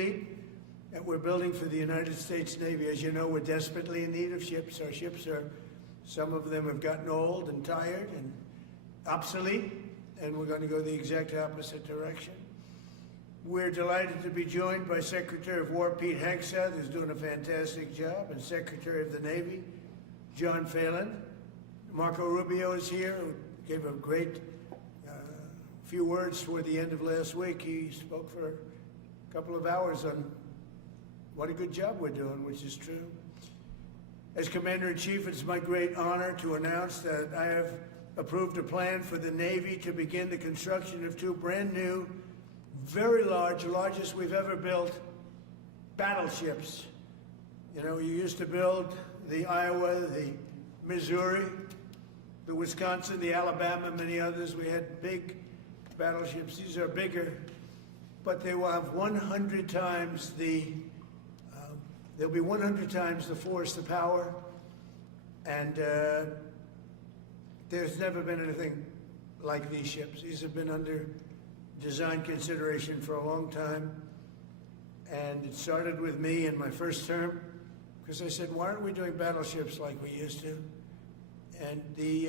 fleet that we're building for the United States Navy. As you know, we're desperately in need of ships. Our ships some of them have gotten old and tired and obsolete, and we're going to go the exact opposite direction. We're delighted to be joined by Secretary of War Pete Hegseth, who's doing a fantastic job, and Secretary of the Navy, John Phelan. Marco Rubio is here, who gave a great few words toward the end of last week. He spoke for a couple of hours on what a good job we're doing, which is true. As Commander-in-Chief, it's my great honor to announce that I have approved a plan for the Navy to begin the construction of two brand new, very large, largest we've ever built, battleships. You know, you used to build the Iowa, the Missouri, the Wisconsin, the Alabama, many others. We had big battleships. These are bigger, but they will have 100 times they'll be 100 times the force, the power, and there's never been anything like these ships. These have been under design consideration for a long time, and it started with me in my first term, because I said, why aren't we doing battleships like we used to? And these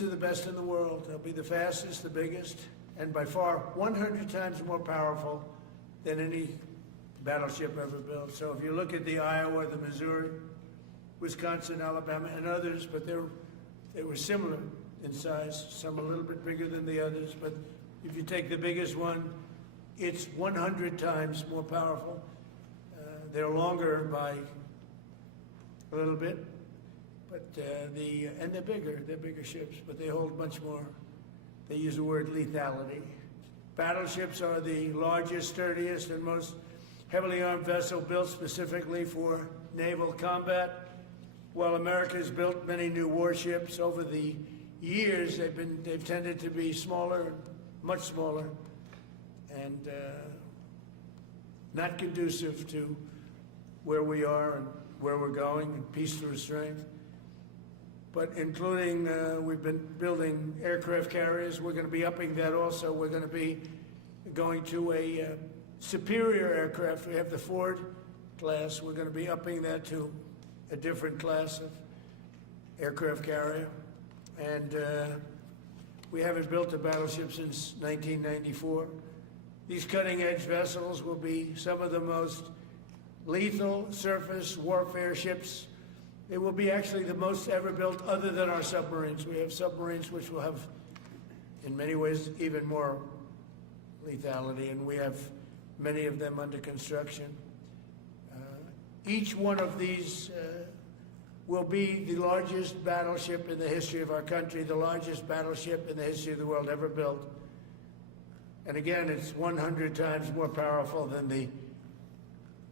are the best in the world. They'll be the fastest, the biggest, and by far 100 times more powerful than any battleship ever built. So if you look at the Iowa, the Missouri, Wisconsin, Alabama, and others, but they were similar in size, some a little bit bigger than the others, but if you take the biggest one, it's 100 times more powerful. They're longer by a little bit, but and they're bigger ships, but they hold much more. They use the word lethality. Battleships are the largest, sturdiest, and most heavily armed vessel built specifically for naval combat. While America has built many new warships over the years, they've tended to be smaller, much smaller, and not conducive to where we are and where we're going, and peace through strength. But including, we've been building aircraft carriers. We're going to be upping that also. We're going to be going to a superior aircraft. We have the Ford class. We're going to be upping that to a different class of aircraft carrier. And we haven't built a battleship since 1994. These cutting-edge vessels will be some of the most lethal surface warfare ships. They will be actually the most ever built other than our submarines. We have submarines which will have, in many ways, even more lethality, and we have many of them under construction. Each one of these will be the largest battleship in the history of our country, the largest battleship in the history of the world ever built. And again, it's 100 times more powerful than the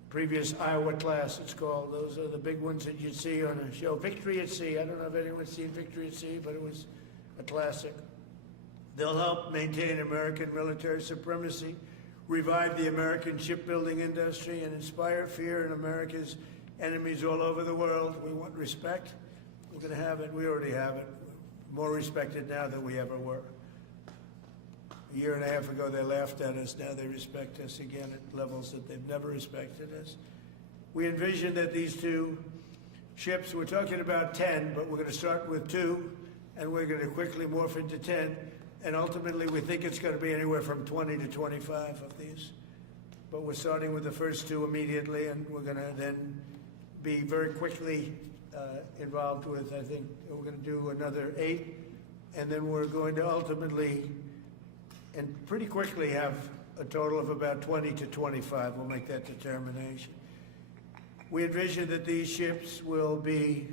previous Iowa class, it's called. Those are the big ones that you'd see on a show. Victory at Sea. I don't know if anyone's seen Victory at Sea, but it was a classic. They'll help maintain American military supremacy, revive the American shipbuilding industry, and inspire fear in America's enemies all over the world. We want respect. We're going to have it. We already have it. We're more respected now than we ever were. A year and a half ago, they laughed at us. Now they respect us again at levels that they've never respected us. We envision that these two ships, we're talking about 10, but we're going to start with 2, and we're going to quickly morph into 10. And ultimately, we think it's going to be anywhere from 20 to 25 of these. But we're starting with the first 2 immediately, and we're going to then be very quickly involved with, I think, we're going to do another 8. And then we're going to ultimately, and pretty quickly, have a total of about 20 to 25. We'll make that determination. We envision that these ships will be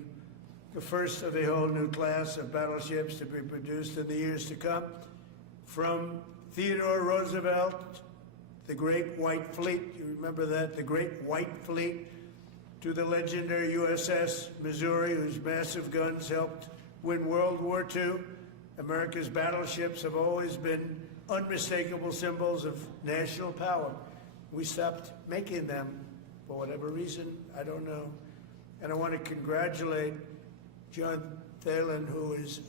the first of a whole new class of battleships to be produced in the years to come. From Theodore Roosevelt, the Great White Fleet, you remember that, the Great White Fleet, to the legendary USS Missouri, whose massive guns helped win World War II. America's battleships have always been unmistakable symbols of national power. We stopped making them for whatever reason, I don't know. And I want to congratulate John Phelan, who is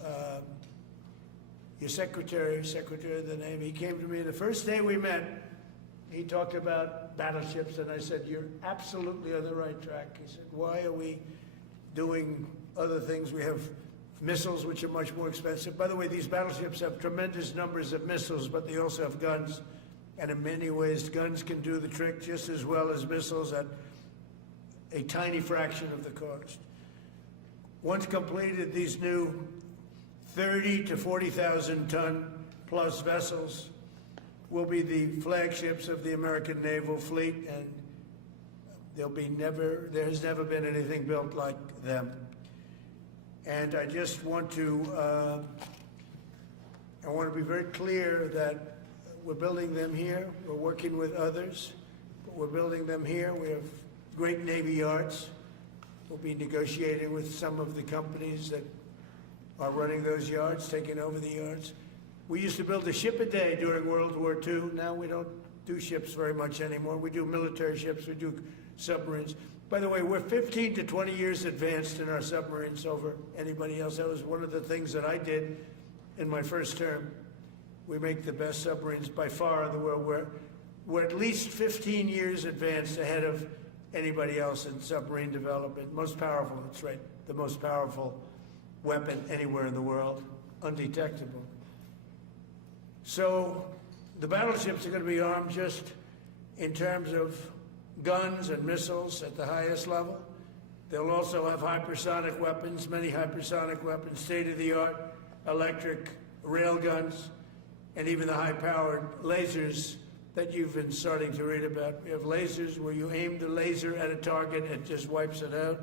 your secretary of the Navy. He came to me the first day we met, he talked about battleships, and I said, you're absolutely on the right track. He said, why are we doing other things? We have missiles, which are much more expensive. By the way, these battleships have tremendous numbers of missiles, but they also have guns. And in many ways, guns can do the trick just as well as missiles at a tiny fraction of the cost. Once completed, these new 30 to 40,000 ton plus vessels will be the flagships of the American naval fleet, and there has never been anything built like them. And I just want to, be very clear that we're building them here. We're working with others, but we're building them here. We have great Navy yards. We'll be negotiating with some of the companies that are running those yards, taking over the yards. We used to build a ship a day during World War II. Now we don't do ships very much anymore. We do military ships, we do submarines. By the way, we're 15 to 20 years advanced in our submarines over anybody else. That was one of the things that I did in my first term. We make the best submarines by far in the world. We're at least 15 years advanced ahead of anybody else in submarine development. Most powerful, that's right, the most powerful weapon anywhere in the world, undetectable. So the battleships are going to be armed just in terms of guns and missiles at the highest level. They'll also have hypersonic weapons, many hypersonic weapons, state-of-the-art electric rail guns, and even the high-powered lasers that you've been starting to read about. We have lasers where you aim the laser at a target and it just wipes it out.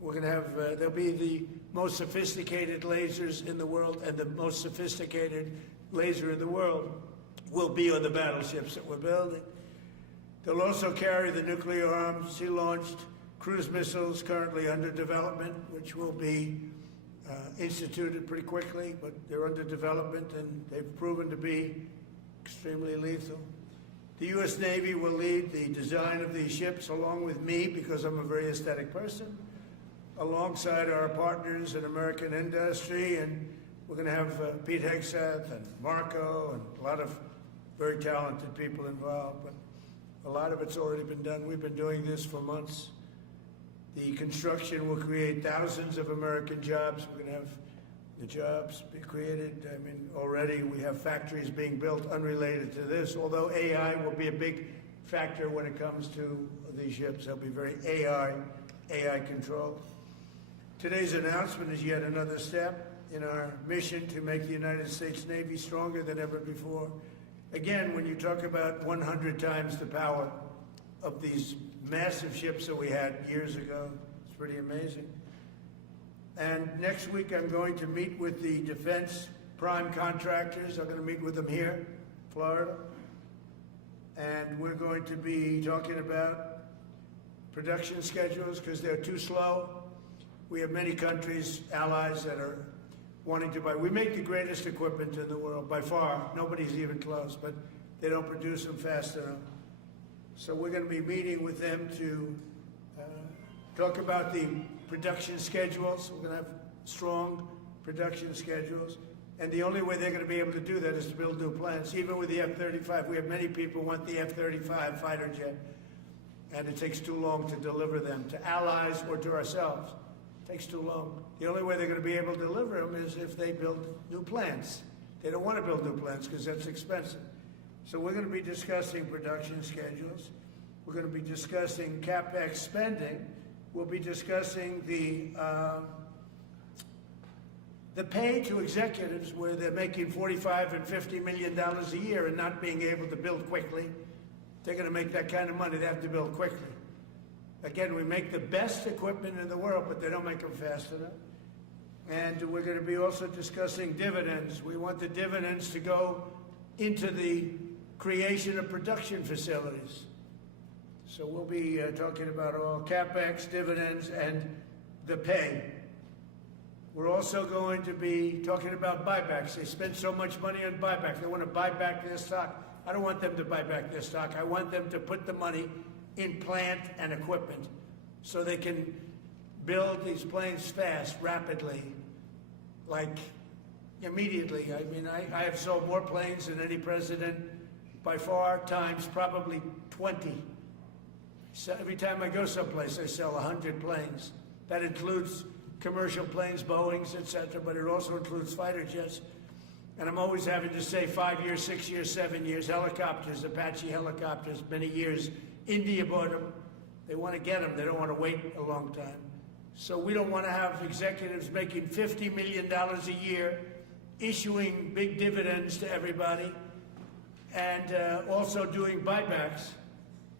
We're going to have, they'll be the most sophisticated lasers in the world, and the most sophisticated laser in the world will be on the battleships that we're building. They'll also carry the nuclear arms, sea-launched cruise missiles currently under development, which will be instituted pretty quickly, but they're under development and they've proven to be extremely lethal. The U.S. Navy will lead the design of these ships along with me, because I'm a very aesthetic person, alongside our partners in American industry, and we're going to have Pete Hegseth and Marco and a lot of very talented people involved, but a lot of it's already been done. We've been doing this for months. The construction will create thousands of American jobs. We're going to have the jobs be created. I mean, already we have factories being built unrelated to this, although AI will be a big factor when it comes to these ships. They'll be very AI controlled. Today's announcement is yet another step in our mission to make the United States Navy stronger than ever before. Again, when you talk about 100 times the power of these massive ships that we had years ago, it's pretty amazing. And next week I'm going to meet with the defense prime contractors. I'm going to meet with them here, Florida. And we're going to be talking about production schedules because they're too slow. We have many countries, allies, that are wanting to buy. We make the greatest equipment in the world, by far. Nobody's even close, but they don't produce them fast enough. So we're going to be meeting with them to talk about the production schedules. We're going to have strong production schedules. And the only way they're going to be able to do that is to build new plants. Even with the F-35, we have many people who want the F-35 fighter jet, and it takes too long to deliver them to allies or to ourselves. It takes too long. The only way they're going to be able to deliver them is if they build new plants. They don't want to build new plants because that's expensive. So we're going to be discussing production schedules. We're going to be discussing CapEx spending. We'll be discussing the pay to executives where they're making $45 and $50 million a year and not being able to build quickly. They're going to make that kind of money. They have to build quickly. Again, we make the best equipment in the world, but they don't make them fast enough. And we're going to be also discussing dividends. We want the dividends to go into the creation of production facilities. So we'll be talking about all CapEx, dividends, and the pay. We're also going to be talking about buybacks. They spend so much money on buybacks. They want to buy back their stock. I don't want them to buy back their stock. I want them to put the money in plant and equipment so they can build these planes fast, rapidly, like immediately. I mean, I have sold more planes than any president by far times probably 20. So every time I go someplace, I sell 100 planes. That includes commercial planes, Boeings, etc., but it also includes fighter jets. And I'm always having to say 5 years, 6 years, 7 years, helicopters, Apache helicopters, many years. India bought them. They want to get them. They don't want to wait a long time. So we don't want to have executives making $50 million a year, issuing big dividends to everybody, and also doing buybacks.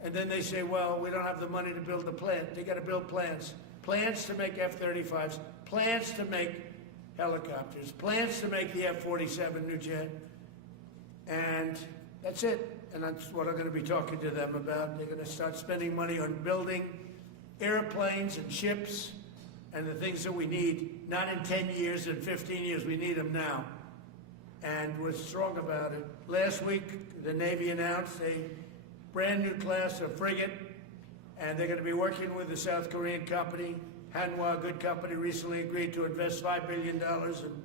And then they say, well, we don't have the money to build the plant. They got to build plants. Plants to make F-35s, plants to make helicopters, plants to make the F-47 new jet. And that's it. And that's what I'm going to be talking to them about. They're going to start spending money on building airplanes and ships and the things that we need, not in 10 years and 15 years. We need them now. And we're strong about it. Last week, the Navy announced a brand new class of frigate, and they're going to be working with the South Korean company. Hanwha, a good company, recently agreed to invest $5 billion in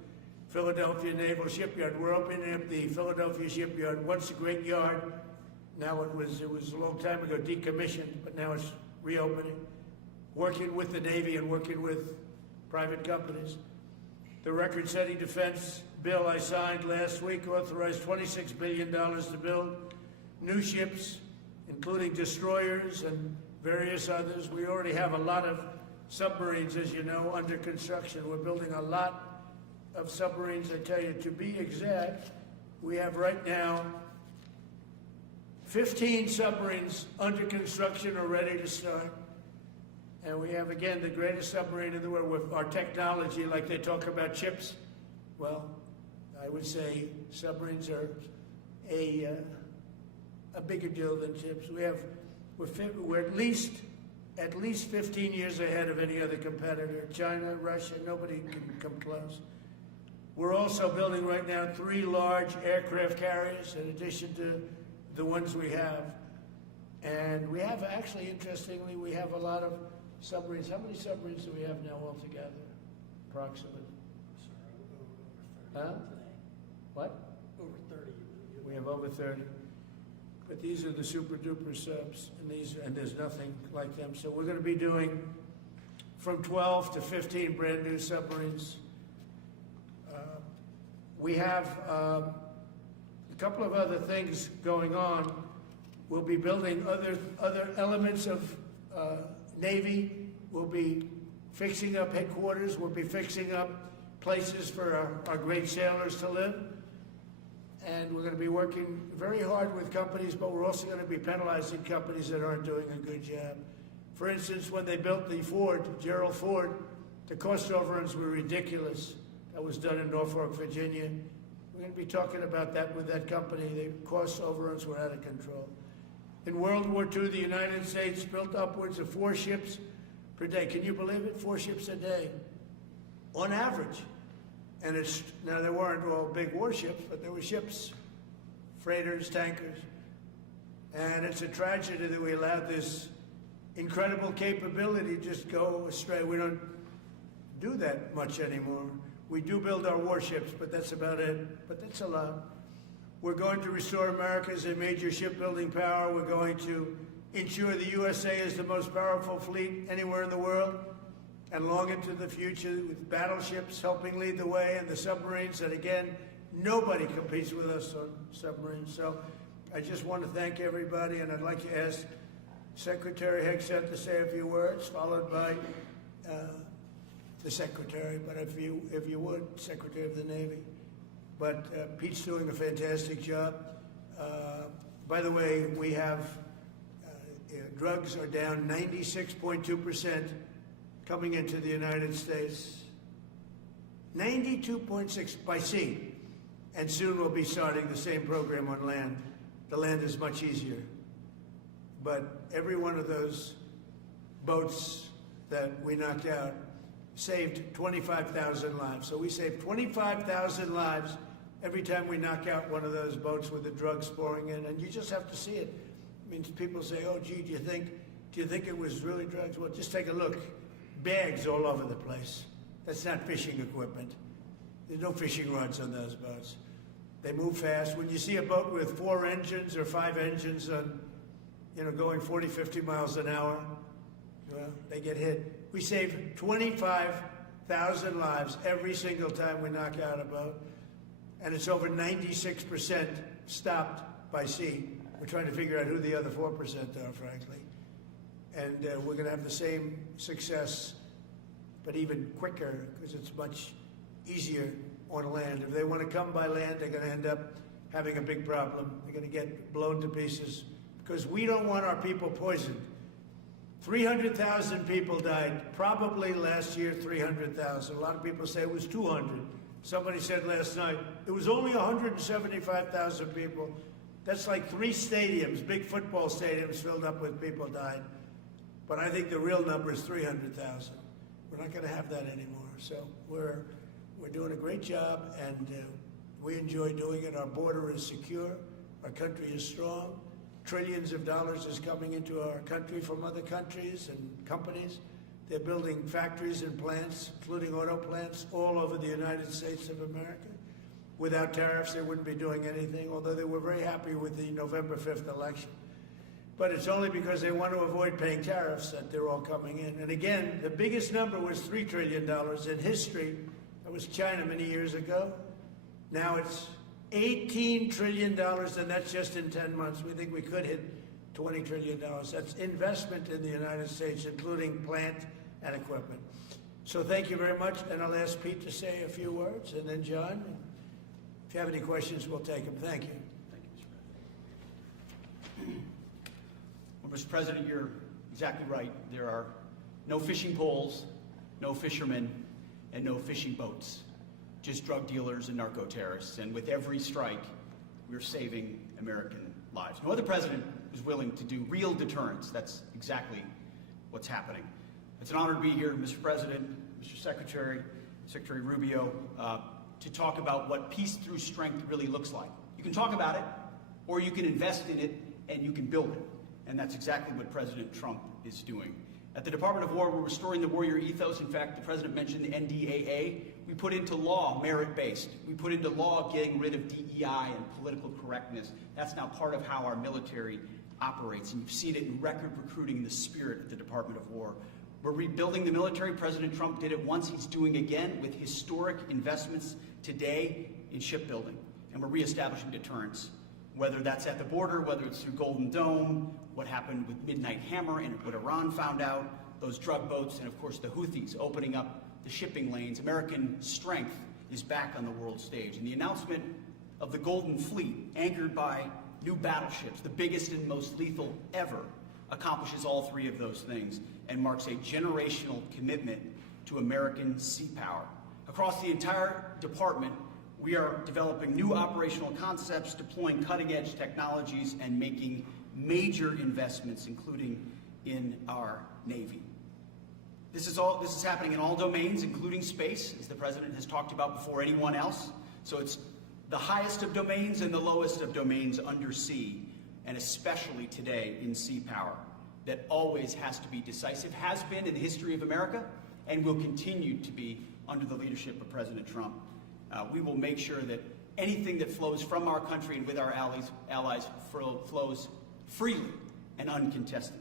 Philadelphia Naval Shipyard. We're opening up the Philadelphia Shipyard. Once a great yard. Now it was a long time ago decommissioned, but now it's reopening. Working with the Navy and working with private companies. The record-setting defense bill I signed last week authorized $26 billion to build new ships, including destroyers and various others. We already have a lot of submarines, as you know, under construction. We're building a lot of submarines. I tell you, to be exact, we have right now 15 submarines under construction or ready to start. And we have, again, the greatest submarine in the world with our technology, like they talk about chips. Well, I would say submarines are a bigger deal than chips. We're at least 15 years ahead of any other competitor. China, Russia, nobody can come close. We're also building right now 3 large aircraft carriers in addition to the ones we have. And we have, actually, interestingly, we have a lot of submarines. How many submarines do we have now altogether, approximately? Huh? What? Over 30. We have over 30. But these are the super duper subs, and there's nothing like them. So we're going to be doing from 12 to 15 brand new submarines. We have a couple of other things going on. We'll be building other elements of Navy. We'll be fixing up headquarters. We'll be fixing up places for our great sailors to live. And we're going to be working very hard with companies, but we're also going to be penalizing companies that aren't doing a good job. For instance, when they built the Ford, Gerald Ford, the cost overruns were ridiculous. That was done in Norfolk, Virginia. We're going to be talking about that with that company. The cost overruns were out of control. In World War II, the United States built upwards of 4 ships per day. Can you believe it? 4 ships a day, on average. And now they weren't all big warships, but there were ships, freighters, tankers. And it's a tragedy that we allowed this incredible capability just go astray. We don't do that much anymore. We do build our warships, but that's about it. But that's a lot. We're going to restore America as a major shipbuilding power. We're going to ensure the USA is the most powerful fleet anywhere in the world, and long into the future with battleships helping lead the way, and the submarines that, again, nobody competes with us on submarines. So I just want to thank everybody, and I'd like to ask Secretary Hegseth to say a few words, followed by the Secretary, but if you would, Secretary of the Navy. But Pete's doing a fantastic job. By the way, we have drugs are down 96.2% coming into the United States. 92.6 by sea. And soon we'll be starting the same program on land. The land is much easier. But every one of those boats that we knocked out saved 25,000 lives. So we save 25,000 lives every time we knock out one of those boats with the drugs pouring in. And you just have to see it. I mean, people say, oh, gee, do you think it was really drugs? Well, just take a look. Bags all over the place. That's not fishing equipment. There's no fishing rods on those boats. They move fast. When you see a boat with 4 engines or 5 engines on, going 40, 50 miles an hour, well, they get hit. We save 25,000 lives every single time we knock out a boat, and it's over 96% stopped by sea. We're trying to figure out who the other 4% are, frankly. And we're going to have the same success, but even quicker, because it's much easier on land. If they want to come by land, they're going to end up having a big problem. They're going to get blown to pieces, because we don't want our people poisoned. 300,000 people died, probably last year 300,000. A lot of people say it was 200. Somebody said last night, it was only 175,000 people. That's like 3 stadiums, big football stadiums filled up with people died. But I think the real number is 300,000. We're not going to have that anymore. So we're doing a great job, and we enjoy doing it. Our border is secure. Our country is strong. Trillions of dollars is coming into our country from other countries and companies. They're building factories and plants, including auto plants, all over the United States of America. Without tariffs, they wouldn't be doing anything, although they were very happy with the November 5th election. But it's only because they want to avoid paying tariffs that they're all coming in. And again, the biggest number was $3 trillion in history. That was China many years ago. Now it's $18 trillion, and that's just in 10 months. We think we could hit $20 trillion. That's investment in the United States, including plant and equipment. So thank you very much, and I'll ask Pete to say a few words, and then John. If you have any questions, we'll take them. Thank you. Thank you, Mr. President. Well, Mr. President, you're exactly right. There are no fishing poles, no fishermen, and no fishing boats. Just drug dealers and narco-terrorists. And with every strike, we're saving American lives. No other president is willing to do real deterrence. That's exactly what's happening. It's an honor to be here, Mr. President, Mr. Secretary, Secretary Rubio, to talk about what peace through strength really looks like. You can talk about it, or you can invest in it, and you can build it. And that's exactly what President Trump is doing. At the Department of War, we're restoring the warrior ethos. In fact, the President mentioned the NDAA. We put into law merit-based. We put into law getting rid of DEI and political correctness. That's now part of how our military operates. And you've seen it in record recruiting in the spirit of the Department of War. We're rebuilding the military. President Trump did it once. He's doing again with historic investments today in shipbuilding. And we're reestablishing deterrence, whether that's at the border, whether it's through Golden Dome, what happened with Midnight Hammer and what Iran found out, those drug boats, and of course the Houthis opening up the shipping lanes. American strength is back on the world stage. And the announcement of the Golden Fleet, anchored by new battleships, the biggest and most lethal ever, accomplishes all 3 of those things and marks a generational commitment to American sea power. Across the entire department, we are developing new operational concepts, deploying cutting-edge technologies, and making major investments, including in our Navy. This is happening in all domains, including space, as the President has talked about before anyone else. So it's the highest of domains and the lowest of domains under sea, and especially today in sea power, that always has to be decisive, has been in the history of America, and will continue to be under the leadership of President Trump. We will make sure that anything that flows from our country and with our allies flows freely and uncontested.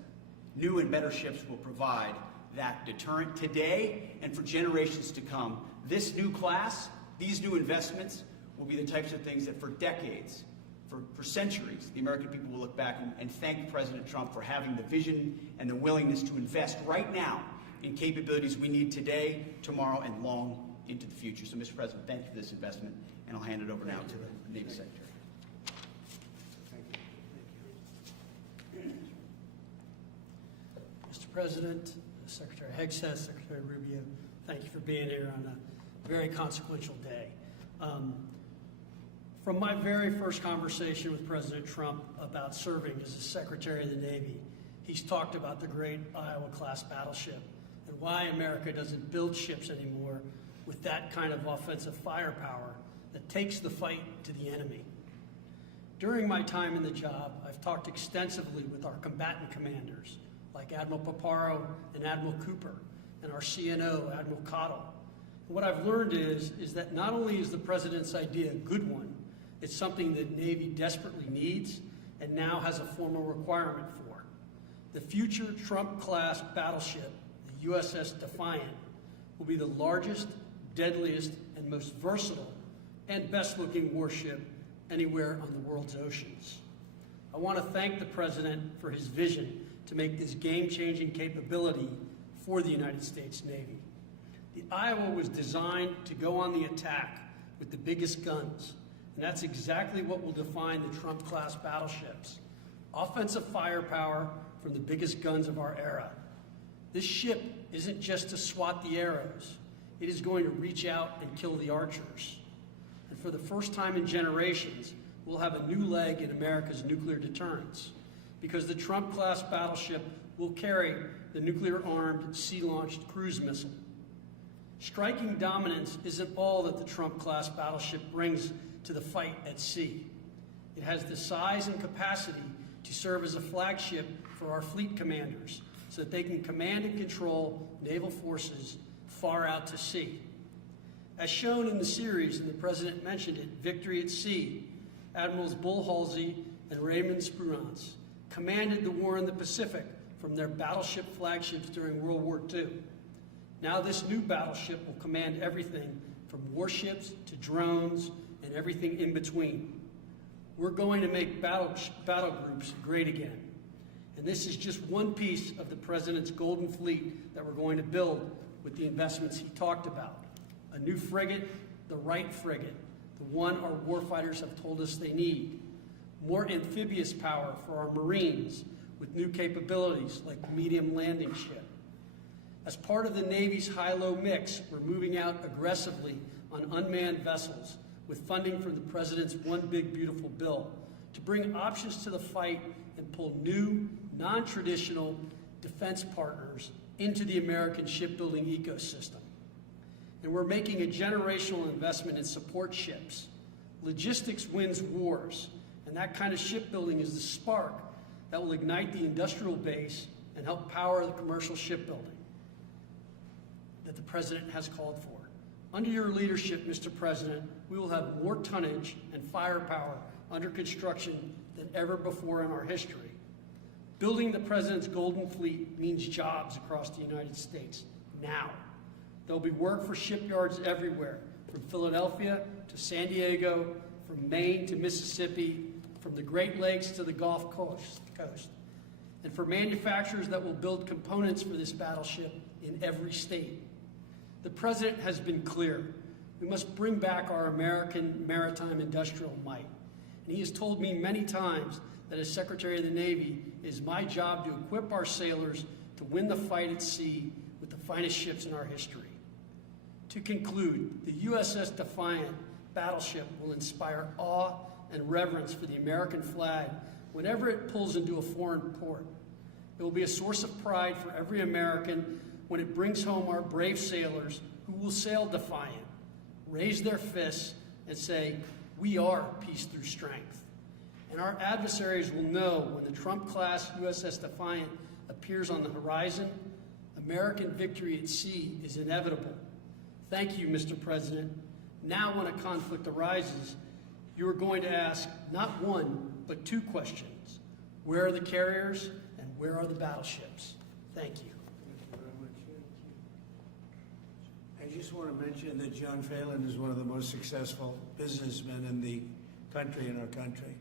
New and better ships will provide that deterrent today and for generations to come. This new class, these new investments, will be the types of things that for decades, for centuries, the American people will look back and thank President Trump for having the vision and the willingness to invest right now in capabilities we need today, tomorrow, and long into the future. So, Mr. President, thank you for this investment, and I'll hand it over now to the Navy Secretary. Mr. President, Secretary Hegseth, Secretary Rubio, thank you for being here on a very consequential day. From my very first conversation with President Trump about serving as the Secretary of the Navy, he's talked about the great Iowa-class battleship and why America doesn't build ships anymore with that kind of offensive firepower that takes the fight to the enemy. During my time in the job, I've talked extensively with our combatant commanders, like Admiral Paparo and Admiral Cooper, and our CNO, Admiral Cottle. And what I've learned is that not only is the President's idea a good one, It's something that Navy desperately needs and now has a formal requirement for. The future Trump-class battleship, the USS Defiant, will be the largest, deadliest, and most versatile and best-looking warship anywhere on the world's oceans. I want to thank the President for his vision to make this game-changing capability for the United States Navy. The Iowa was designed to go on the attack with the biggest guns, and that's exactly what will define the Trump-class battleships. Offensive firepower from the biggest guns of our era. This ship isn't just to swat the arrows. It is going to reach out and kill the archers. And for the first time in generations, we'll have a new leg in America's nuclear deterrence, because the Trump-class battleship will carry the nuclear-armed, sea-launched cruise missile. Striking dominance isn't all that the Trump-class battleship brings to the fight at sea. It has the size and capacity to serve as a flagship for our fleet commanders so that they can command and control naval forces far out to sea. As shown in the series, and the President mentioned it, Victory at Sea, Admirals Bull Halsey and Raymond Spruance commanded the war in the Pacific from their battleship flagships during World War II. Now this new battleship will command everything from warships to drones and everything in between. We're going to make battle groups great again. And this is just one piece of the President's golden fleet that we're going to build with the investments he talked about. A new frigate, the right frigate, the one our warfighters have told us they need. More amphibious power for our Marines with new capabilities like the medium landing ship. As part of the Navy's high-low mix, we're moving out aggressively on unmanned vessels with funding from the President's One Big Beautiful Bill to bring options to the fight and pull new, non-traditional defense partners into the American shipbuilding ecosystem. And we're making a generational investment in support ships. Logistics wins wars, and that kind of shipbuilding is the spark that will ignite the industrial base and help power the commercial shipbuilding that the President has called for. Under your leadership, Mr. President, we will have more tonnage and firepower under construction than ever before in our history. Building the President's Golden Fleet means jobs across the United States, now. There'll be work for shipyards everywhere, from Philadelphia to San Diego, from Maine to Mississippi, from the Great Lakes to the Gulf Coast, and for manufacturers that will build components for this battleship in every state. The President has been clear. We must bring back our American maritime industrial might. And he has told me many times that as Secretary of the Navy, it is my job to equip our sailors to win the fight at sea with the finest ships in our history. To conclude, the USS Defiant battleship will inspire awe and reverence for the American flag whenever it pulls into a foreign port. It will be a source of pride for every American when it brings home our brave sailors who will sail defiant, raise their fists, and say, "We are peace through strength." And our adversaries will know when the Trump-class USS Defiant appears on the horizon, American victory at sea is inevitable. Thank you, Mr. President. Now when a conflict arises, you are going to ask not one, but two questions. Where are the carriers and where are the battleships? Thank you. Thank you very much. I just want to mention that John Phelan is one of the most successful businessmen in the country, in our country.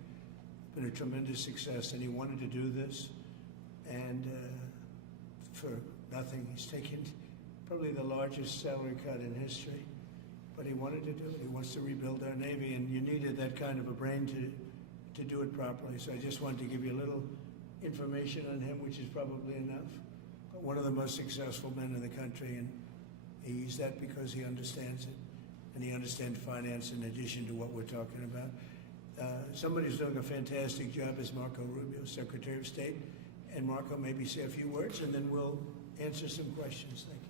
Been a tremendous success, and he wanted to do this, and for nothing. He's taken probably the largest salary cut in history, but he wanted to do it. He wants to rebuild our Navy, and you needed that kind of a brain to do it properly. So I just wanted to give you a little information on him, which is probably enough. But one of the most successful men in the country, and he's that because he understands it, and he understands finance in addition to what we're talking about. Somebody who's doing a fantastic job is Marco Rubio, Secretary of State. And Marco, maybe say a few words, and then we'll answer some questions. Thank you.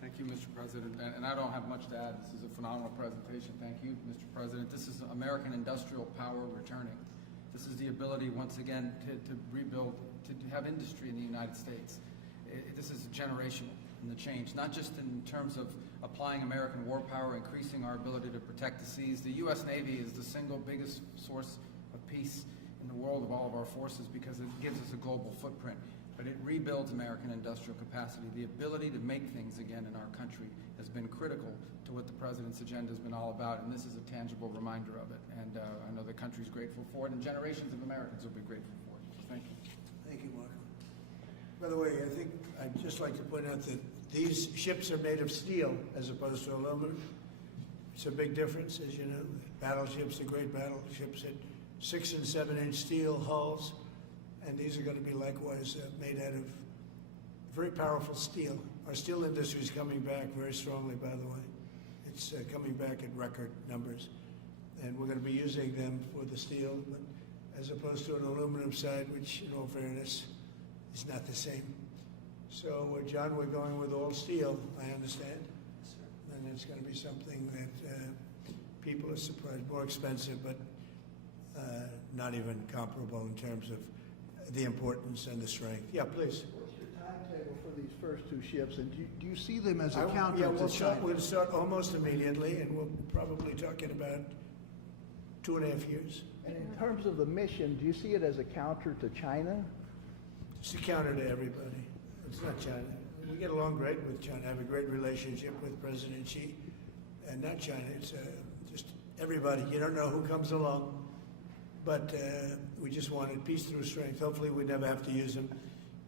Thank you, Mr. President. And I don't have much to add. This is a phenomenal presentation. Thank you, Mr. President. This is American industrial power returning. This is the ability, once again, to rebuild, to have industry in the United States. This is generational. in the change, not just in terms of applying American war power, increasing our ability to protect the seas. The U.S. Navy is the single biggest source of peace in the world of all of our forces because it gives us a global footprint. But it rebuilds American industrial capacity. The ability to make things again in our country has been critical to what the President's agenda has been all about, and this is a tangible reminder of it. And I know the country's grateful for it, and generations of Americans will be grateful for it. So thank you. Thank you, Marco. By the way, I think I'd just like to point out that these ships are made of steel as opposed to aluminum. It's a big difference, as you know. Battleships, the great battleships, had 6- and 7-inch steel hulls, and these are going to be likewise made out of very powerful steel. Our steel industry is coming back very strongly, by the way. It's coming back at record numbers, and we're going to be using them for the steel, but as opposed to an aluminum side, which, in all fairness, is not the same. So, John, we're going with all steel, I understand. Yes, sir. And it's going to be something that people are surprised, more expensive, but not even comparable in terms of the importance and the strength. Yeah, please. What's your timetable for these first two ships, and do you see them as a counter Yeah, to we'll China? start, almost immediately, and we'll probably talking about 2.5 years. And in terms of the mission, do you see it as a counter to China? It's a counter to everybody. It's not China. We get along great with China. I have a great relationship with President Xi, and not China. It's just everybody. You don't know who comes along, but we just wanted peace through strength. Hopefully we never have to use them,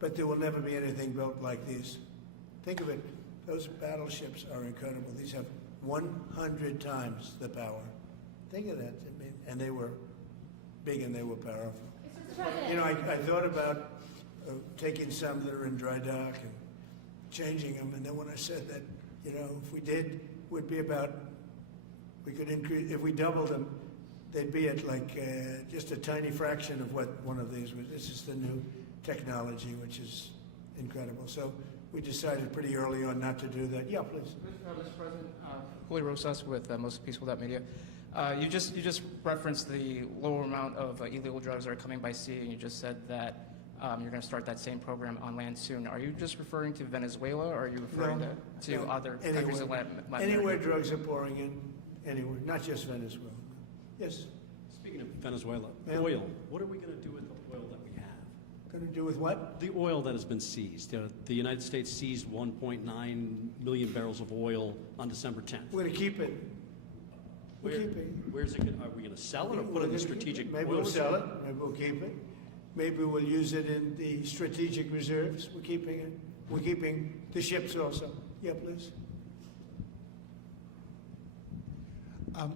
but there will never be anything built like these. Think of it. Those battleships are incredible. These have 100 times the power. Think of that. I mean, and they were big and they were powerful. You know, I thought about taking some that are in dry dock and changing them, and then when I said that, you know, if we did, would be about, we could increase, if we doubled them, they'd be at like just a tiny fraction of what one of these was. This is the new technology, which is incredible. So we decided pretty early on not to do that. Yeah, please. Mr. President, Julio Rosas with Most Peaceful Media. You just referenced the lower amount of illegal drugs that are coming by sea, and you just said that you're going to start that same program on land soon. Are you just referring to Venezuela, or are you referring to other countries in Latin America? Anywhere drugs are pouring in, anywhere, not just Venezuela. Yes. Speaking of Venezuela, Ma'am? oil. What are we going to do with the oil that we have? Going to do with what? The oil that has been seized. The United States seized 1.9 million barrels of oil on December 10th. We're going to keep it. We're keeping it. Where's it going? Are we going to sell it or put it in the strategic Maybe oil we'll sell reserve? it. Maybe we'll keep it. Maybe we'll use it in the strategic reserves. We're keeping it. We're keeping the ships also. Yeah, please.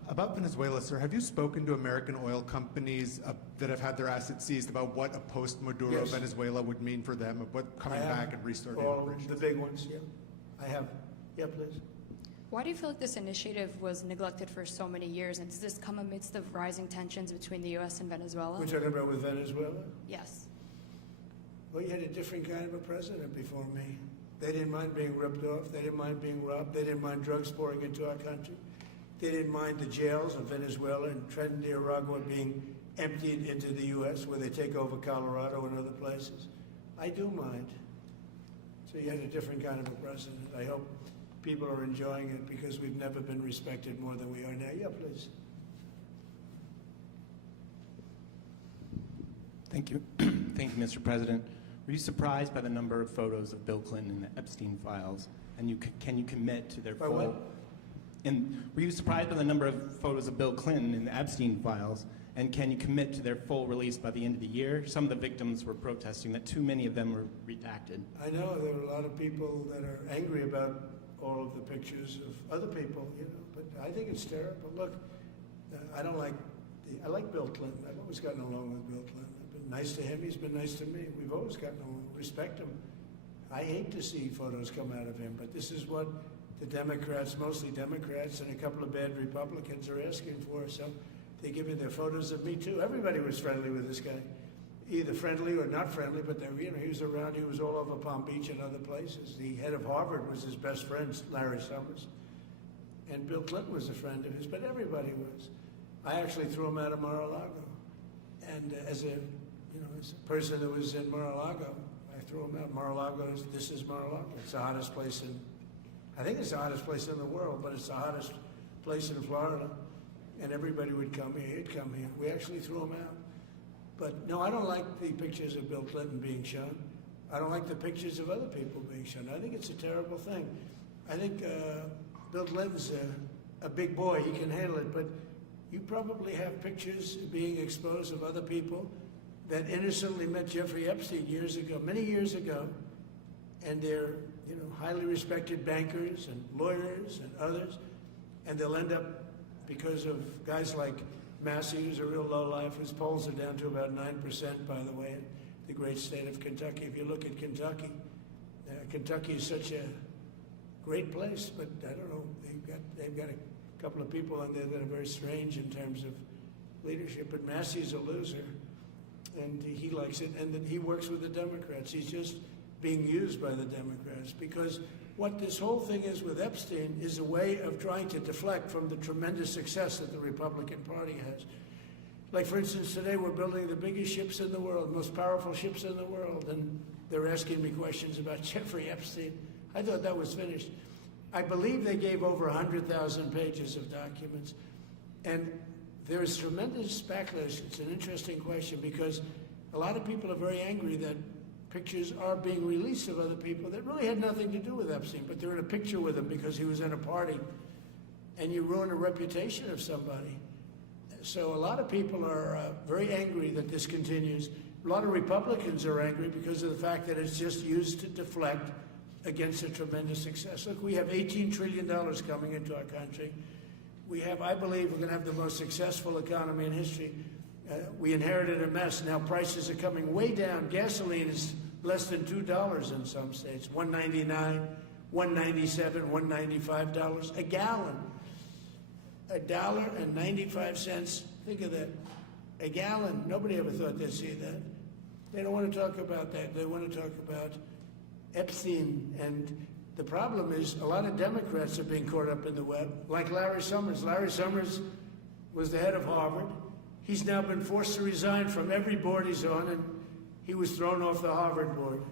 About Venezuela, sir, have you spoken to American oil companies that have had their assets seized about what a post-Maduro Yes. Venezuela would mean for them, of what coming I have back and restarting all of them, operations? the big ones, yeah. I have. Yeah, please. Why do you feel like this initiative was neglected for so many years, and does this come amidst the rising tensions between the U.S. and Venezuela? We're talking about with Venezuela? Yes. Well, you had a different kind of a president before me. They didn't mind being ripped off. They didn't mind being robbed. They didn't mind drugs pouring into our country. They didn't mind the jails of Venezuela and Trinidad, Nicaragua being emptied into the U.S., where they take over Colorado and other places. I do mind. So you had a different kind of a president. I hope people are enjoying it because we've never been respected more than we are now. Yeah, please. Thank you. Thank you, Mr. President. Were you surprised by the number of photos of Bill Clinton in the Epstein files? And can you commit to their By full... what? And were you surprised by the number of photos of Bill Clinton in the Epstein files? And can you commit to their full release by the end of the year? Some of the victims were protesting that too many of them were redacted. I know there are a lot of people that are angry about all of the pictures of other people, you know, but I think it's terrible. Look, I like Bill Clinton. I've always gotten along with Bill Clinton. I've been nice to him. He's been nice to me. We've always gotten along. Respect him. I hate to see photos come out of him, but this is what the Democrats, mostly Democrats, and a couple of bad Republicans are asking for. So they give me their photos of me too. Everybody was friendly with this guy, either friendly or not friendly, but they, you know, he was around. He was all over Palm Beach and other places. The head of Harvard was his best friend, Larry Summers, and Bill Clinton was a friend of his. But everybody was. I actually threw him out of Mar-a-Lago, and as a person that was in Mar-a-Lago, I threw them out. Mar-a-Lago, this is Mar-a-Lago. It's the hottest place I think it's the hottest place in the world, but it's the hottest place in Florida. And everybody would come here, he'd come here. We actually threw them out. But no, I don't like the pictures of Bill Clinton being shown. I don't like the pictures of other people being shown. I think it's a terrible thing. I think Bill Clinton's a big boy, he can handle it, but you probably have pictures being exposed of other people that innocently met Jeffrey Epstein years ago, many years ago, and they're highly respected bankers and lawyers and others, and they'll end up, because of guys like Massey, who's a real lowlife, whose polls are down to about 9%, by the way, in the great state of Kentucky. If you look at Kentucky, Kentucky is such a great place, but I don't know, they've got a couple of people on there that are very strange in terms of leadership, but Massey's a loser, and he likes it, and then he works with the Democrats. He's just being used by the Democrats, because what this whole thing is with Epstein is a way of trying to deflect from the tremendous success that the Republican Party has. Like, for instance, today we're building the biggest ships in the world, most powerful ships in the world, and they're asking me questions about Jeffrey Epstein. I thought that was finished. I believe they gave over 100,000 pages of documents, and there is tremendous backlash. It's an interesting question, because a lot of people are very angry that pictures are being released of other people that really had nothing to do with Epstein, but they're in a picture with him because he was in a party, and you ruin a reputation of somebody. So a lot of people are very angry that this continues. A lot of Republicans are angry because of the fact that it's just used to deflect against a tremendous success. Look, we have $18 trillion coming into our country. We have, I believe, we're going to have the most successful economy in history. We inherited a mess. Now prices are coming way down. Gasoline is less than $2 in some states. $1.99, $1.97, $1.95 a gallon. $1.95. Think of that. A gallon. Nobody ever thought they'd see that. They don't want to talk about that. They want to talk about Epstein. And the problem is a lot of Democrats are being caught up in the web, like Larry Summers. Larry Summers was the head of Harvard. He's now been forced to resign from every board he's on, and he was thrown off the Harvard board.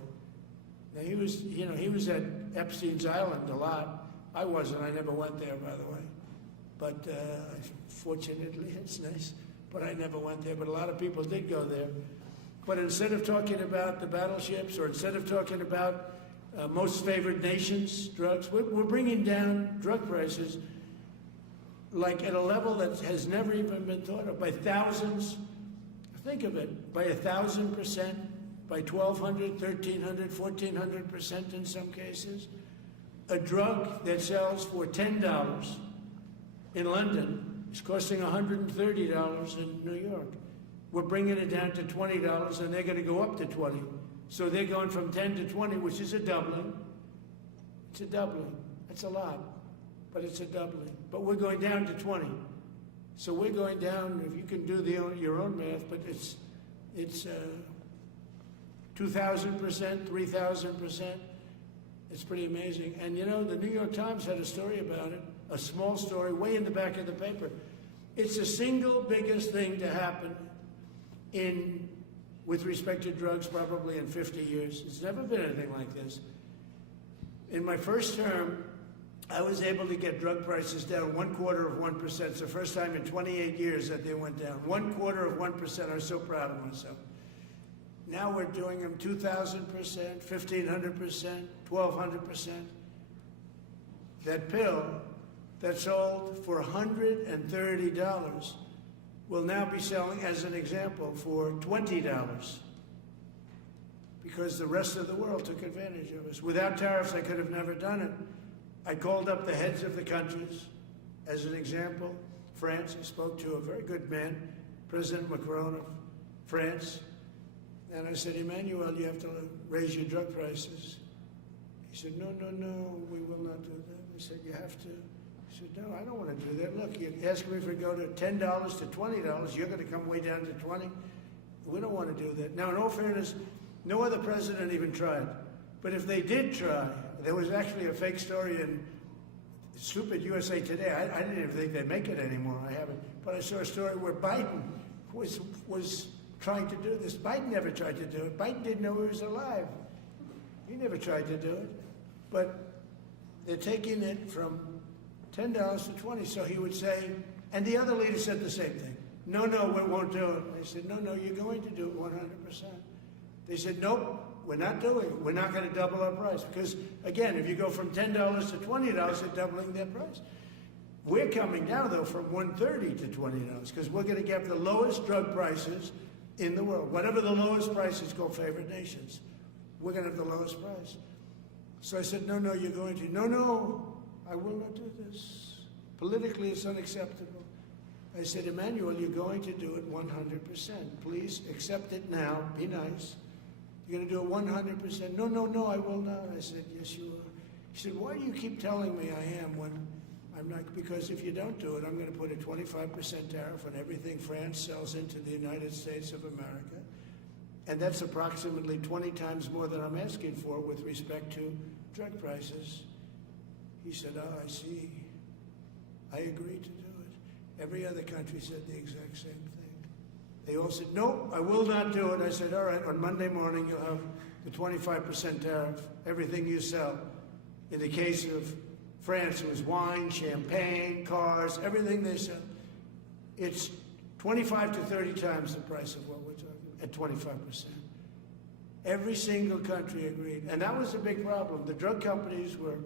Now, he was at Epstein's Island a lot. I wasn't. I never went there, by the way. But fortunately, it's nice. But I never went there. But a lot of people did go there. But instead of talking about the battleships, or instead of talking about most favored nations drugs, we're bringing down drug prices like at a level that has never even been thought of, by thousands. Think of it, by 1,000%, by 1,200, 1,300, 1,400% in some cases. A drug that sells for $10 in London is costing $130 in New York. We're bringing it down to $20, and they're going to go up to 20. So they're going from 10 to 20, which is a doubling. It's a doubling. That's a lot, but it's a doubling. But we're going down to 20. So we're going down, if you can do your own math, but it's 2,000%, 3,000%. It's pretty amazing. And the New York Times had a story about it, a small story, way in the back of the paper. It's the single biggest thing to happen with respect to drugs probably in 50 years. It's never been anything like this. In my first term, I was able to get drug prices down 0.25%. It's the first time in 28 years that they went down. 0.25%. I'm so proud of myself. Now we're doing them 2,000%, 1,500%, 1,200%. That pill that sold for $130 will now be selling, as an example, for $20, because the rest of the world took advantage of us. Without tariffs, I could have never done it. I called up the heads of the countries. As an example, France, I spoke to a very good man, President Macron of France, and I said, Emmanuel, you have to raise your drug prices. He said, no, we will not do that. I said, you have to. I said, no, I don't want to do that. Look, you ask me if we go to $10 to $20, you're going to come way down to 20. We don't want to do that. Now, in all fairness, no other president even tried. But if they did try, there was actually a fake story in stupid USA Today. I didn't even think they'd make it anymore. I haven't. But I saw a story where Biden was trying to do this. Biden never tried to do it. Biden didn't know he was alive. He never tried to do it. But they're taking it from $10 to $20. So he would say, and the other leaders said the same thing. No, we won't do it. I said, no, you're going to do it 100%. They said, nope, we're not doing it. We're not going to double our price. Because, again, if you go from $10 to $20, they're doubling their price. We're coming down, though, from $130 to $20 because we're going to get the lowest drug prices in the world. Whatever the lowest prices go favored nations, we're going to have the lowest price. So I said, no, you're going to. No, I will not do this. Politically, it's unacceptable. I said, Emmanuel, you're going to do it 100%. Please accept it now. Be nice. You're going to do it 100%. No, I will not. I said, yes, you are. He said, why do you keep telling me I am when I'm not? Because if you don't do it, I'm going to put a 25% tariff on everything France sells into the United States of America. And that's approximately 20 times more than I'm asking for with respect to drug prices. He said, I see. I agree to do it. Every other country said the exact same thing. They all said, no, I will not do it. I said, all right, on Monday morning you'll have the 25% tariff, everything you sell. In the case of France, it was wine, champagne, cars, everything they sell. It's 25 to 30 times the price of what we're talking at 25%. Every single country agreed. And that was a big problem. The drug companies were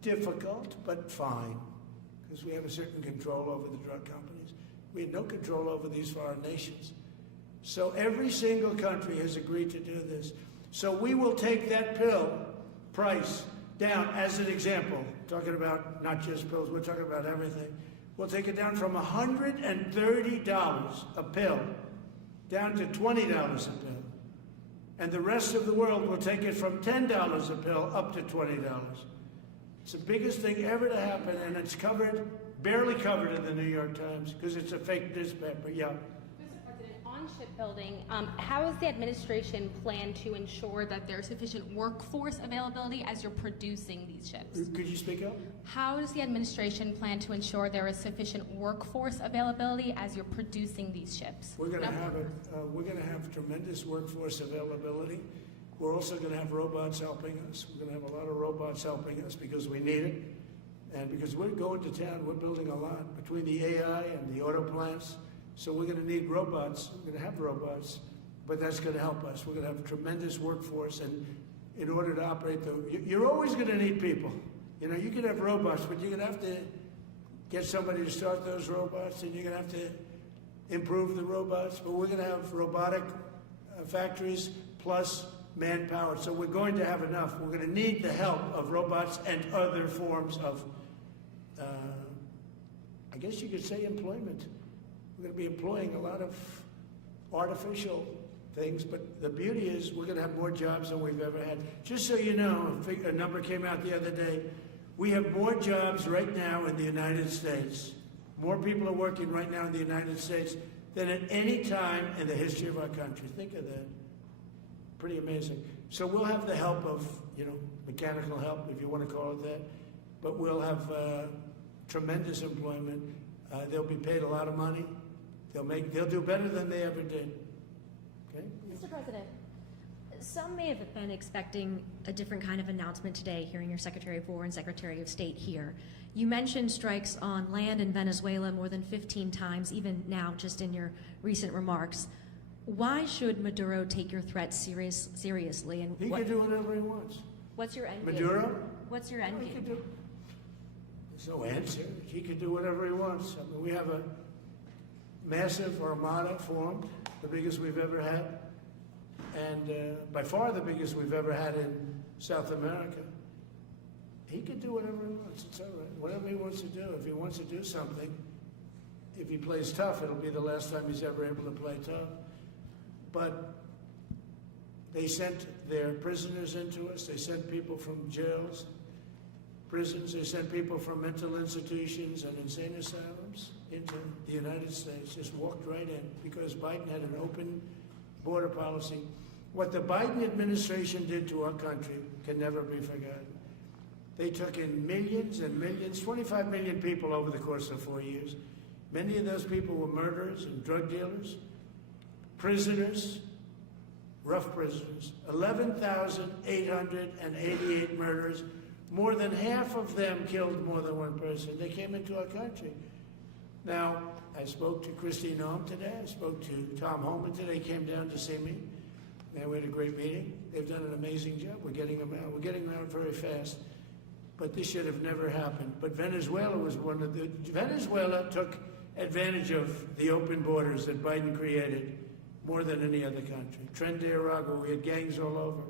difficult, but fine, because we have a certain control over the drug companies. We had no control over these foreign nations. So every single country has agreed to do this. So we will take that pill price down, as an example, talking about not just pills, we're talking about everything. We'll take it down from $130 a pill down to $20 a pill. And the rest of the world will take it from $10 a pill up to $20. It's the biggest thing ever to happen, and it's covered, barely covered in the New York Times, because it's a fake newspaper. Yeah. Mr. President, on shipbuilding, how is the administration plan to ensure that there's sufficient workforce availability as you're producing these ships? Could you speak up? How does the administration plan to ensure there is sufficient workforce availability as you're producing these ships? We're going to have we're going to have tremendous workforce availability. We're also going to have robots helping us. We're going to have a lot of robots helping us because we need it. And because we're going to town, we're building a lot between the AI and the auto plants. So we're going to need robots. We're going to have robots, but that's going to help us. We're going to have a tremendous workforce. And in order to operate you're always going to need people. You know, you can have robots, but you're going to have to get somebody to start those robots, and you're going to have to improve the robots. But we're going to have robotic factories plus manpower. So we're going to have enough. We're going to need the help of robots and other forms of, I guess you could say, employment. We're going to be employing a lot of artificial things, but the beauty is we're going to have more jobs than we've ever had. Just so you know, a number came out the other day. We have more jobs right now in the United States. More people are working right now in the United States than at any time in the history of our country. Think of that. Pretty amazing. So we'll have the help of, mechanical help, if you want to call it that, but we'll have tremendous employment. They'll be paid a lot of money. They'll do better than they ever did. Okay? Mr. President, some may have been expecting a different kind of announcement today, hearing your Secretary of War and Secretary of State here. You mentioned strikes on land in Venezuela more than 15 times, even now, just in your recent remarks. Why should Maduro take your threats seriously? And he can do whatever he wants. What's your end game? Maduro? What's your end game? There's no answer. He can do whatever he wants. I mean, we have a massive armada formed, the biggest we've ever had, and by far the biggest we've ever had in South America. He can do whatever he wants. It's all right. Whatever he wants to do. If he wants to do something, if he plays tough, it'll be the last time he's ever able to play tough. But they sent their prisoners into us. They sent people from jails, prisons. They sent people from mental institutions and insane asylums into the United States. Just walked right in because Biden had an open border policy. What the Biden administration did to our country can never be forgotten. They took in millions and millions, 25 million people over the course of 4 years. Many of those people were murderers and drug dealers, prisoners, rough prisoners, 11,888 murders. More than half of them killed more than one person. They came into our country. Now, I spoke to Christine Noem today. I spoke to Tom Holman today. He came down to see me. And we had a great meeting. They've done an amazing job. We're getting them out. We're getting them out very fast. But this should have never happened. But Venezuela was one of the... Venezuela took advantage of the open borders that Biden created more than any other country. Tren de Aragua, we had gangs all over.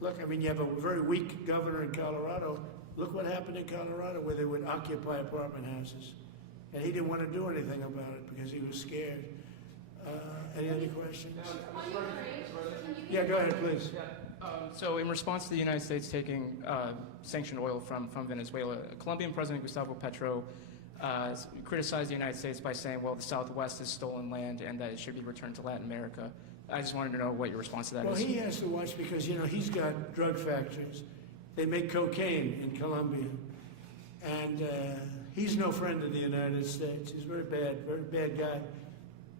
Look, I mean, you have a very weak governor in Colorado. Look what happened in Colorado, where they would occupy apartment houses. And he didn't want to do anything about it because he was scared. Any other questions? Yeah, go ahead, please. So in response to the United States taking sanctioned oil from Venezuela, Colombian President Gustavo Petro criticized the United States by saying, well, the Southwest is stolen land and that it should be returned to Latin America. I just wanted to know what your response to that is. Well, he has to watch because, you know, he's got drug factories. They make cocaine in Colombia. And he's no friend of the United States. He's very bad guy.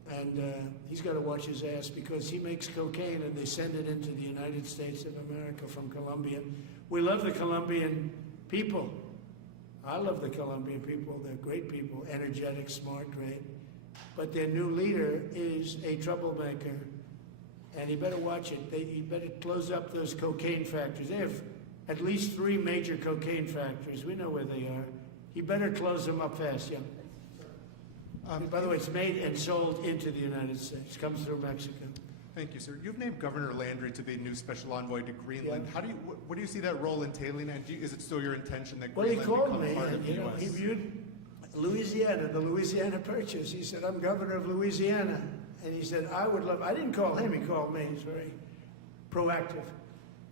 And he's got to watch his ass because he makes cocaine and they send it into the United States of America from Colombia. We love the Colombian people. I love the Colombian people. They're great people, energetic, smart, great. But their new leader is a troublemaker. And he better watch it. He better close up those cocaine factories. They have at least 3 major cocaine factories. We know where they are. He better close them up fast, yeah. By the way, it's made and sold into the United States. Comes through Mexico. Thank you, sir. You've named Governor Landry to be new special envoy to Greenland. Yeah. How do you, what do you see that role entailing? And is it still your intention that Well, he Greenland called become me, part of and the you know, U.S.? he viewed Louisiana, the Louisiana Purchase. He said, I'm governor of Louisiana. And he said, I would love, I didn't call him, he called me. He's very proactive.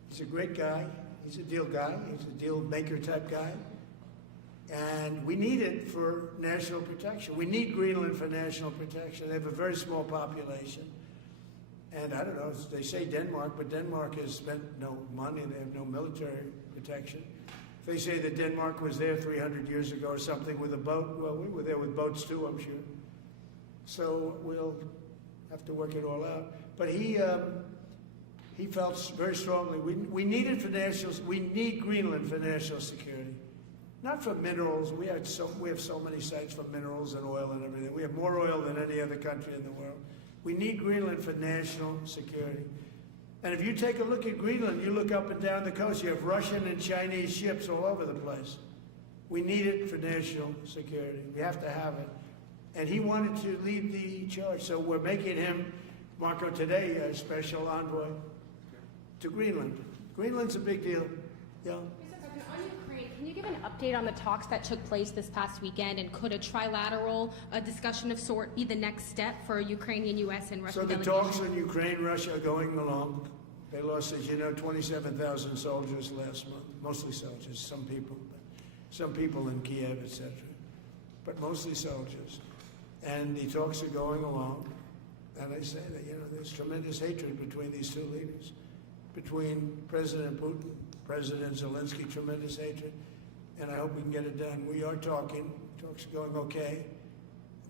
He's a great guy. He's a deal guy. He's a deal maker type guy. And we need it for national protection. We need Greenland for national protection. They have a very small population. And I don't know, they say Denmark, but Denmark has spent no money. They have no military protection. They say that Denmark was there 300 years ago or something with a boat. Well, we were there with boats too, I'm sure. So we'll have to work it all out. But he felt very strongly we need it for we need Greenland for national security. Not for minerals. We have so many sites for minerals and oil and everything. We have more oil than any other country in the world. We need Greenland for national security. And if you take a look at Greenland, you look up and down the coast, you have Russian and Chinese ships all over the place. We need it for national security. We have to have it. And he wanted to lead the charge. So we're making him, Marco, today, a special envoy to Greenland. Greenland's a big deal. Yeah. Can you give an update on the talks that took place this past weekend, and could a trilateral discussion of sort be the next step for Ukrainian, U.S., and Russian delegation? delegations? So the talks on Ukraine, Russia are going along. They lost, as you know, 27,000 soldiers last month, mostly soldiers, some people in Kiev, etc., but mostly soldiers. And the talks are going along. And I say that, you know, there's tremendous hatred between these two leaders, between President Putin, President Zelensky, tremendous hatred. And I hope we can get it done. We are talking. Talks are going okay.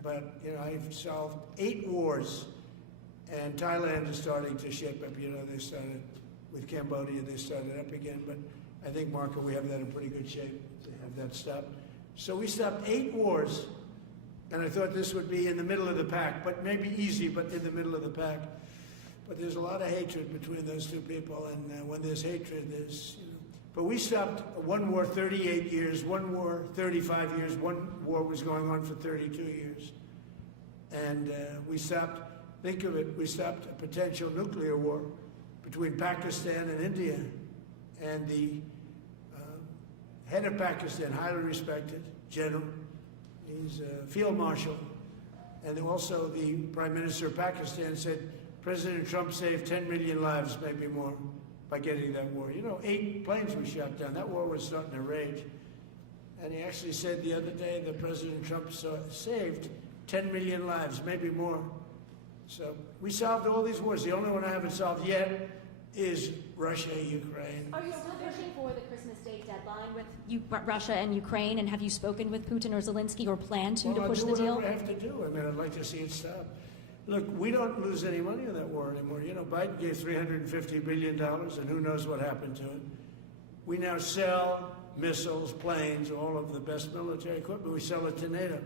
But, you know, I've solved 8 wars. And Thailand is starting to shape up. You know, they started with Cambodia. They started up again. But I think, Marco, we have that in pretty good shape to have that stopped. So we stopped 8 wars. And I thought this would be in the middle of the pack. But maybe easy, but in the middle of the pack. But there's a lot of hatred between those two people. And when there's hatred, there's... But we stopped one war 38 years, one war 35 years, one war was going on for 32 years. And we stopped, think of it, we stopped a potential nuclear war between Pakistan and India. And the head of Pakistan, highly respected general, he's a field marshal, and also the Prime Minister of Pakistan said, President Trump saved 10 million lives, maybe more, by getting that war. You know, 8 planes were shot down. That war was starting to rage. And he actually said the other day that President Trump saved 10 million lives, maybe more. So we solved all these wars. The only one I haven't solved yet is Russia, Ukraine. Are you still pushing for the Christmas Day deadline with Russia and Ukraine? And have you spoken with Putin or Zelensky or plan to push the deal? Well, I'll do whatever I have to do. I mean, I'd like to see it stop. Look, we don't lose any money on that war anymore. You know, Biden gave $350 billion, and who knows what happened to it. We now sell missiles, planes, all of the best military equipment. We sell it to NATO.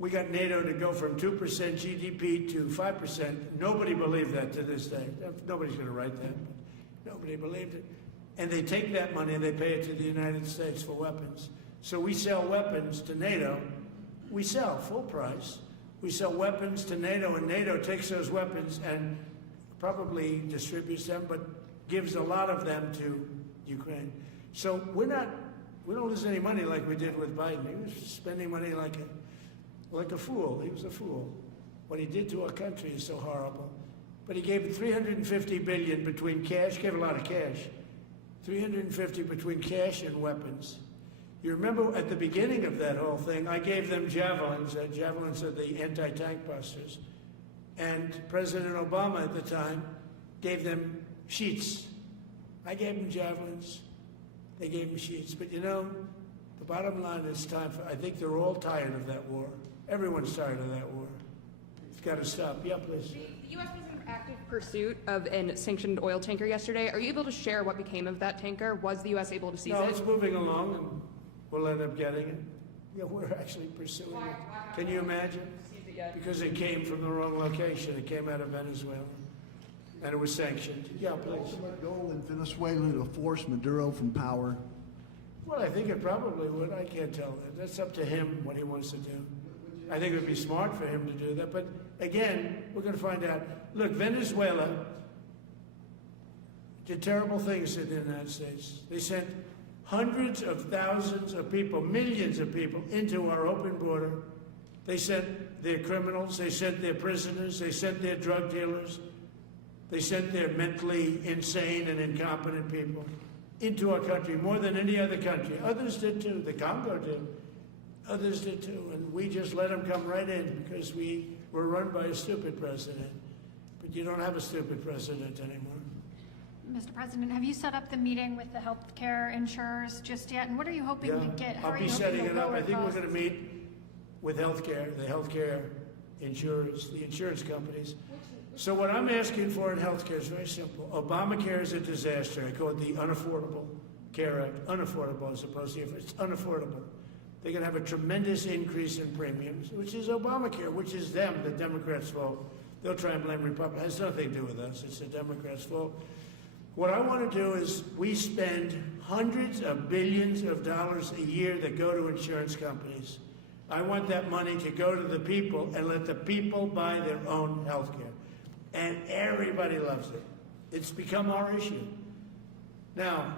We got NATO to go from 2% GDP to 5%. Nobody believed that to this day. Nobody's going to write that, but nobody believed it. And they take that money and they pay it to the United States for weapons. So we sell weapons to NATO. We sell full price. We sell weapons to NATO, and NATO takes those weapons and probably distributes them, but gives a lot of them to Ukraine. So we don't lose any money like we did with Biden. He was spending money like a fool. He was a fool. What he did to our country is so horrible. But he gave $350 billion between cash, gave a lot of cash, $350 between cash and weapons. You remember at the beginning of that whole thing, I gave them javelins. Javelins are the anti-tank busters. And President Obama at the time gave them sheets. I gave them javelins. They gave them sheets. But you know, the bottom line is I think they're all tired of that war. Everyone's tired of that war. It's got to stop. Yeah, please. The U.S. was in active pursuit of a sanctioned oil tanker yesterday. Are you able to share what became of that tanker? Was the U.S. able to seize No, it? it's moving along, and we'll end up getting it. Yeah, we're actually pursuing it. Can you imagine? Because it came from the wrong location. It came out of Venezuela, and it was sanctioned. Yeah, please. Ultimate goal in Venezuela to force Maduro from power. Well, I think it probably would. I can't tell that. That's up to him what he wants to do. I think it would be smart for him to do that. But again, we're going to find out. Look, Venezuela did terrible things to the United States. They sent hundreds of thousands of people, millions of people into our open border. They sent their criminals, they sent their prisoners, they sent their drug dealers, they sent their mentally insane and incompetent people into our country more than any other country. Others did too. The Congo did. Others did too. And we just let them come right in because we were run by a stupid president. But you don't have a stupid president anymore. Mr. President, have you set up the meeting with the healthcare insurers just yet? And what are you hoping to get? I'll be setting it up. I think we're going to meet with the healthcare insurers, the insurance companies. So what I'm asking for in healthcare is very simple. Obamacare is a disaster. I call it the Unaffordable Care Act. Unaffordable as opposed to, it's unaffordable. They're going to have a tremendous increase in premiums, which is Obamacare, which is them, the Democrats' fault. They'll try and blame Republicans. It has nothing to do with us. It's the Democrats' fault. What I want to do is we spend hundreds of billions of dollars a year that go to insurance companies. I want that money to go to the people and let the people buy their own health care. And everybody loves it. It's become our issue. Now,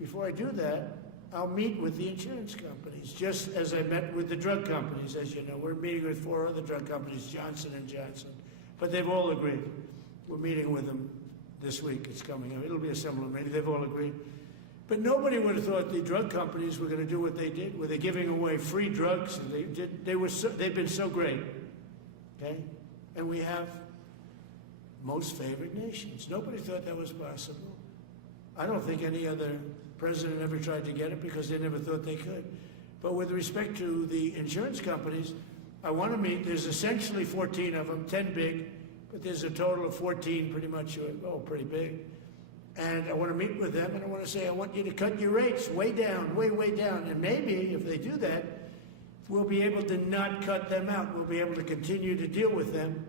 before I do that, I'll meet with the insurance companies, just as I met with the drug companies. As you know, we're meeting with 4 other drug companies, Johnson & Johnson. But they've all agreed. We're meeting with them this week. It's coming up. It'll be a similar meeting. They've all agreed. But nobody would have thought the drug companies were going to do what they did, where they're giving away free drugs. And they've been so great. Okay? And we have most favored nations. Nobody thought that was possible. I don't think any other president ever tried to get it because they never thought they could. But with respect to the insurance companies, I want to meet. There's essentially 14 of them, 10 big, but there's a total of 14 pretty much, pretty big. And I want to meet with them, and I want to say, I want you to cut your rates way down, way, way down. And maybe if they do that, we'll be able to not cut them out. We'll be able to continue to deal with them,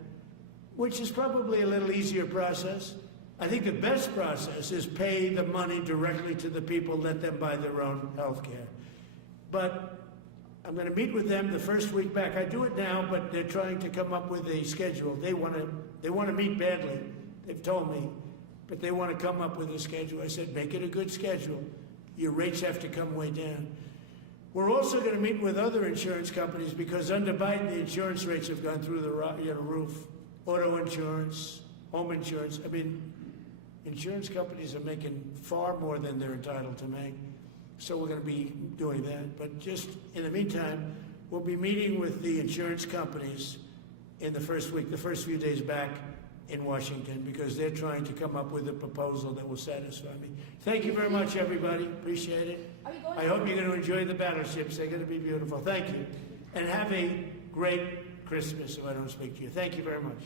which is probably a little easier process. I think the best process is pay the money directly to the people, let them buy their own health care. But I'm going to meet with them the first week back. I do it now, but they're trying to come up with a schedule. They want to meet badly. They've told me, but they want to come up with a schedule. I said, make it a good schedule. Your rates have to come way down. We're also going to meet with other insurance companies because under Biden, the insurance rates have gone through the roof. Auto insurance, home insurance. I mean, insurance companies are making far more than they're entitled to make. So we're going to be doing that. But just in the meantime, we'll be meeting with the insurance companies in the first week, the first few days back in Washington, because they're trying to come up with a proposal that will satisfy me. Thank you very much, everybody. Appreciate it. I hope you're going to enjoy the battleships. They're going to be beautiful. Thank you. And have a great Christmas if I don't speak to you. Thank you very much.